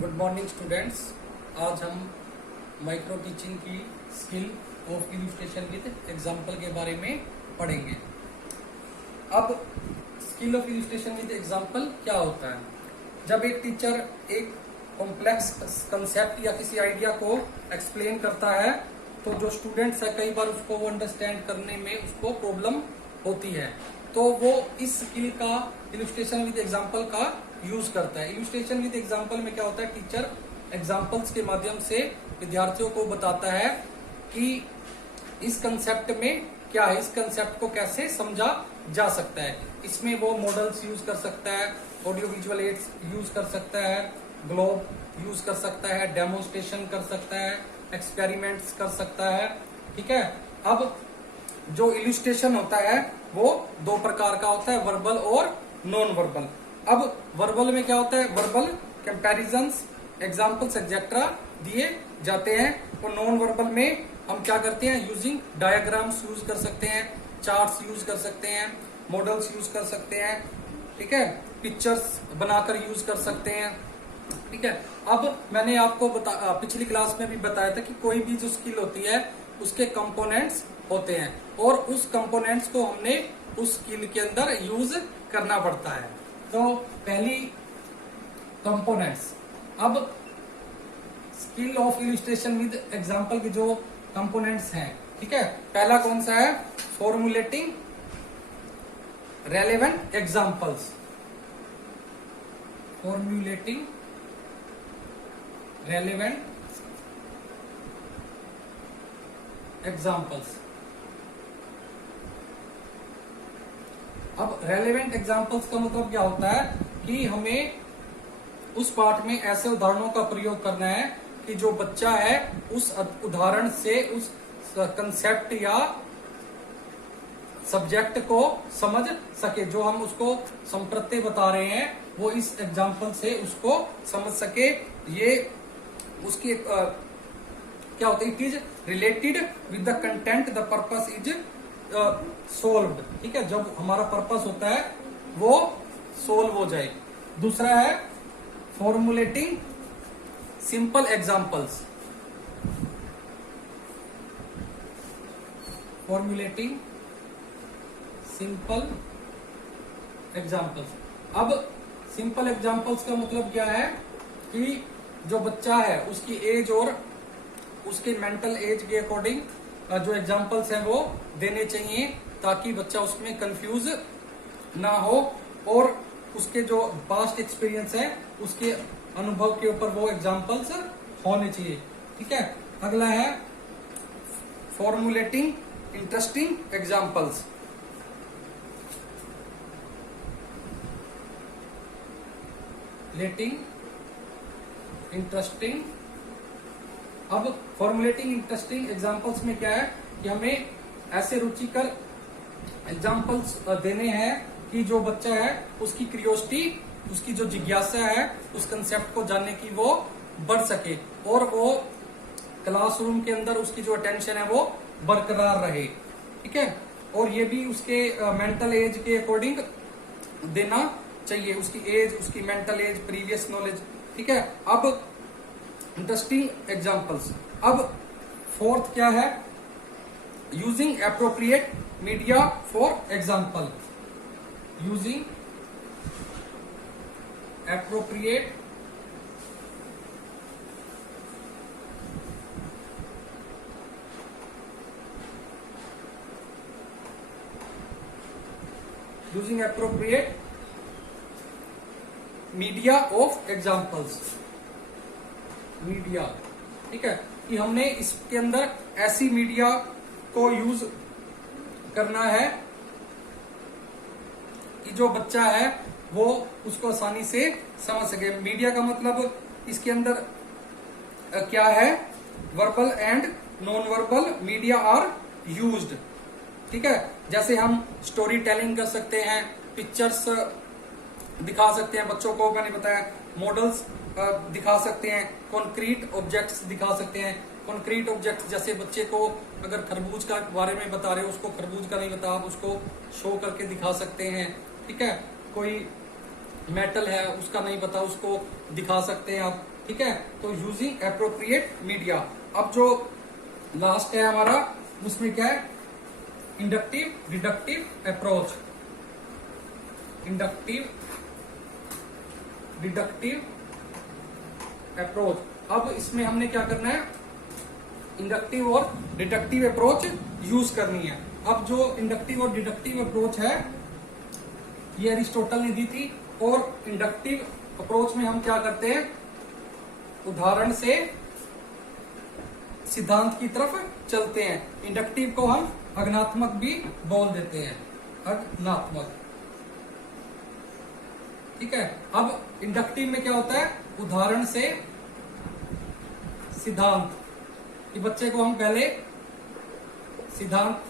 Good morning students. आज हम micro teaching की skill of illustration with example के बारे में पढ़ेंगे। अब skill of illustration with example क्या होता है? जब एक टीचर एक कॉम्प्लेक्स कंसेप्ट या किसी आइडिया को एक्सप्लेन करता है तो जो स्टूडेंट्स है कई बार उसको वो अंडरस्टैंड करने में उसको प्रॉब्लम होती है, तो वो इस स्किल का इलस्ट्रेशन विद एग्जांपल का यूज करता है। इलस्ट्रेशन विद एग्जांपल में क्या होता है, टीचर एग्जांपल्स के माध्यम से विद्यार्थियों को बताता है कि इस कंसेप्ट में क्या है, इस कंसेप्ट को कैसे समझा जा सकता है। इसमें वो मॉडल्स यूज कर सकता है, ऑडियो विजुअल एड्स यूज कर सकता है, ग्लोब यूज कर सकता है, डेमोन्स्ट्रेशन कर सकता है, एक्सपेरिमेंट्स कर सकता है। ठीक है। अब जो इलस्ट्रेशन होता है वो दो प्रकार का होता है, वर्बल और नॉन वर्बल। अब वर्बल में क्या होता है, वर्बल कंपैरिजंस, एग्जांपल्स एक्सेट्रा दिए जाते हैं। और नॉन वर्बल में हम क्या करते हैं, यूजिंग डायग्राम्स यूज कर सकते हैं, चार्ट्स यूज कर सकते हैं, मॉडल्स यूज कर सकते हैं। ठीक है, पिक्चर्स बनाकर यूज कर सकते हैं। ठीक है। अब मैंने आपको पिछली क्लास में भी बताया था कि कोई भी जो स्किल होती है उसके कंपोनेंट्स होते हैं और उस कंपोनेंट्स को हमने उस स्किल के अंदर यूज करना पड़ता है। तो पहली कंपोनेंट्स, अब skill of illustration with example के जो कंपोनेंट्स हैं, ठीक है, पहला कौन सा है, formulating relevant examples. Formulating relevant examples. अब रेलेवेंट एग्जांपल्स का मतलब क्या होता है कि हमें उस पाठ में ऐसे उदाहरणों का प्रयोग करना है कि जो बच्चा है उस उदाहरण से उस कंसेप्ट या सब्जेक्ट को समझ सके। जो हम उसको संप्रत्यय बता रहे हैं वो इस एग्जांपल से उसको समझ सके। ये उसकी क्या होता है, it is related with the content, the purpose is solved. ठीक है, जब हमारा पर्पस होता है वो सोल्व हो जाए। दूसरा है formulating simple examples. Formulating simple examples. अब सिंपल एग्जांपल्स का मतलब क्या है कि जो बच्चा है उसकी एज और उसके मेंटल एज के अकॉर्डिंग जो एग्जांपल्स हैं वो देने चाहिए ताकि बच्चा उसमें कंफ्यूज ना हो और उसके जो पास्ट एक्सपीरियंस है उसके अनुभव के ऊपर वो एग्जांपल्स होने चाहिए। ठीक है। अगला है फॉर्मुलेटिंग इंटरेस्टिंग एग्जांपल्स। लेटिंग इंटरेस्टिंग। अब फॉर्मुलेटिंग इंटरेस्टिंग एग्जांपल्स में क्या है कि हमें ऐसे रुचिकर एग्जांपल्स देने हैं कि जो बच्चा है उसकी क्यूरियोसिटी, उसकी जो जिज्ञासा है उस कंसेप्ट को जानने की वो बढ़ सके और वो क्लासरूम के अंदर उसकी जो अटेंशन है वो बरकरार रहे। ठीक है। और ये भी उसके मेंटल एज के अकॉर्डिंग देना चाहिए, उसकी एज, उसकी मेंटल एज, प्रीवियस नॉलेज। ठीक है। अब इंटरेस्टिंग एग्जांपल्स। अब फोर्थ क्या है, using appropriate media for example. Using appropriate using appropriate media of examples. Media, ठीक है, कि हमने इसके अंदर ऐसी मीडिया को यूज करना है कि जो बच्चा है वो उसको आसानी से समझ सके। मीडिया का मतलब इसके अंदर क्या है, verbal and non verbal media are used. ठीक है। जैसे हम स्टोरी टेलिंग कर सकते हैं, पिक्चर्स दिखा सकते हैं बच्चों को, मैंने बताया, मॉडल्स दिखा सकते हैं, कॉन्क्रीट ऑब्जेक्ट्स दिखा सकते हैं। कॉन्क्रीट ऑब्जेक्ट्स जैसे बच्चे को अगर खरबूज का बारे में बता रहे हो, उसको खरबूज का नहीं बता, आप उसको शो करके दिखा सकते हैं। ठीक है। कोई मेटल है उसका नहीं पता, उसको दिखा सकते हैं आप, ठीक है। तो यूजिंग एप्रोप्रिएट मीडिया। अब जो लास्ट है हमारा, उसमें क्या है, inductive deductive approach. Inductive deductive approach. अब इसमें हमने क्या करना है, इंडक्टिव और डिडक्टिव अप्रोच यूज करनी है। अब जो इंडक्टिव और डिडक्टिव अप्रोच है ये अरिस्टोटल ने दी थी, और इंडक्टिव अप्रोच में हम क्या करते हैं, उदाहरण से सिद्धांत की तरफ चलते हैं। इंडक्टिव को हम अज्ञानात्मक भी बोल देते हैं, अज्ञानात्मक, ठीक है। अब इंडक्टिव में क्या होता है, उदाहरण से सिद्धांत, कि बच्चे को हम पहले सिद्धांत,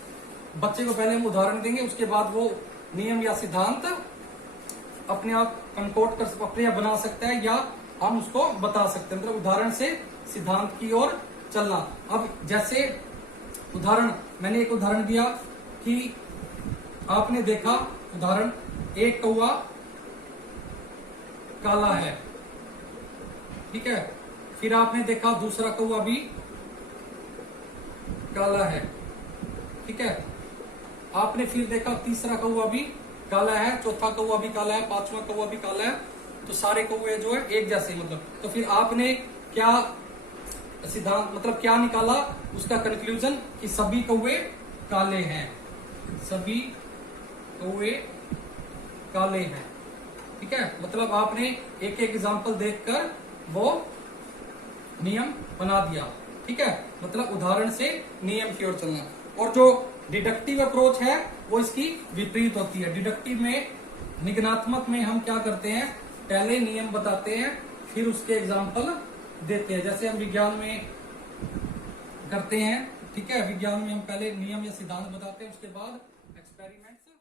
बच्चे को पहले हम उदाहरण देंगे, उसके बाद वो नियम या सिद्धांत अपने आप कंकोड कर, अपने आप बना सकता है, या हम उसको बता सकते हैं। मतलब उदाहरण से सिद्धांत की ओर चलना। अब जैसे उदाहरण, मैंने एक उदाहरण दिया कि आपने देखा, उदाहरण, एक कौवा काला है, ठीक है। फिर आपने देखा दूसरा कौवा भी काला है, ठीक है। आपने फिर देखा तीसरा कौवा भी काला है, चौथा कौवा भी काला है, पांचवा कौवा भी काला है। तो सारे कौवे जो है एक जैसे, मतलब, तो फिर आपने क्या सिद्धांत, मतलब क्या निकाला, उसका कंक्लूजन कि सभी कौवे काले हैं, सभी कौवे काले हैं, ठीक है। मतलब आपने एक एक एग्जाम्पल देखकर वो नियम बना दिया, ठीक है। मतलब उदाहरण से नियम की ओर चलना। और जो डिडक्टिव अप्रोच है वो इसकी विपरीत होती है। डिडक्टिव में, निगनात्मक में हम क्या करते हैं, पहले नियम बताते हैं, फिर उसके एग्जाम्पल देते हैं, जैसे हम विज्ञान में करते हैं, ठीक है। विज्ञान में हम पहले नियम या सिद्धांत बताते हैं, उसके बाद एक्सपेरिमेंट्स